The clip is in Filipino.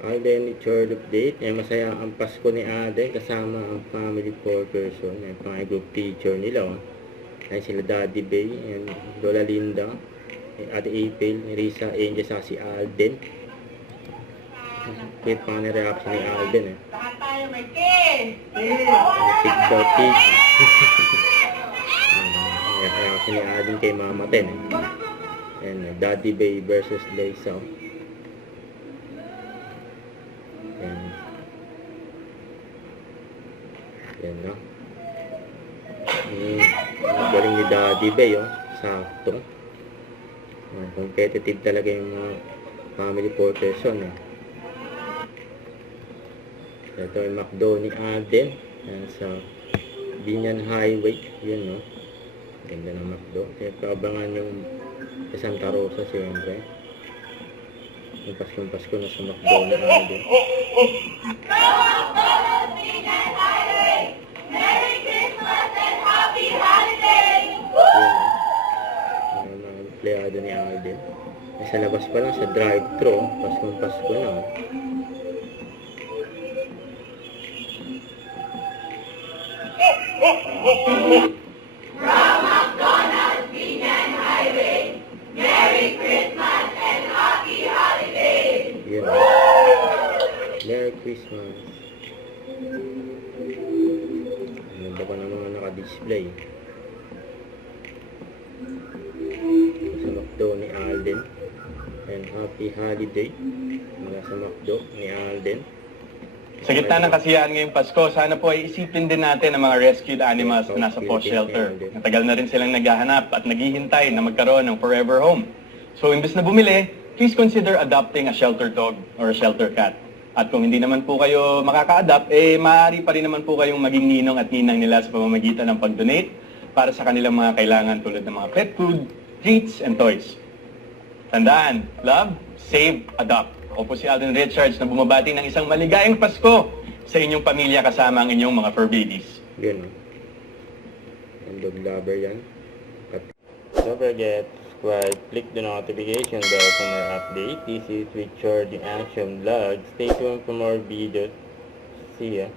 Alden Richard update. Masaya ang Pasko ni Alden kasama ang family 4-person. Mga group teacher nila. Ay sila Daddy Bay, and Lola Linda, Ate April, Risa, Angel, sa si Alden. Kaya pa na reaction ni Alden. Lahat tayo may cake! TikTok cake. Reaction ni Alden kay Mama Ten. And Daddy Bay versus Liza. Yan no. Galing ni Daddy Bay, oh. Sakto. Competitive talaga yung mga family 4-person, eh. Ito yung McDo ni Alden. Yan sa Binyan Highway. Yun, no. Ganda ng McDo. Siyempre, abangan yung sa Santa Rosa, siyempre. Yung Pasko na sa McDo ni Alden. Merry Christmas and Happy Holidays! Mga empleyado ni Alden. Sa labas pa lang, sa drive-thru. Pasko na. Oh. From McDonald's, Binyan Highway, Merry Christmas and Happy Holidays! Yun. Merry Christmas. Ganda pa ng mga naka-display. Sa McDo ni Alden. And Happy Holiday. Mula sa McDo ni Alden. Sa gitna ng kasiyahan ngayong Pasko, sana po ay isipin din natin ang mga rescued animals na nasa post shelter. Matagal na rin silang naghahanap at naghihintay na magkaroon ng forever home. So, imbes na bumili, please consider adopting a shelter dog or a shelter cat. At kung hindi naman po kayo makaka-adapt, maaari pa rin naman po kayong maging ninong at ninang nila sa pamamagitan ng pag-donate para sa kanilang mga kailangan tulad ng mga pet food, treats, and toys. Tandaan, love, save, adopt. Ako po si Alden Richards na bumabati ng isang maligayang Pasko sa inyong pamilya kasama ang inyong mga fur babies. Yun, no? Ang dog lover yan. Don't forget, subscribe, click the notification bell for more updates. This is Richard, the Action Vlog. Stay tuned for more videos. See ya.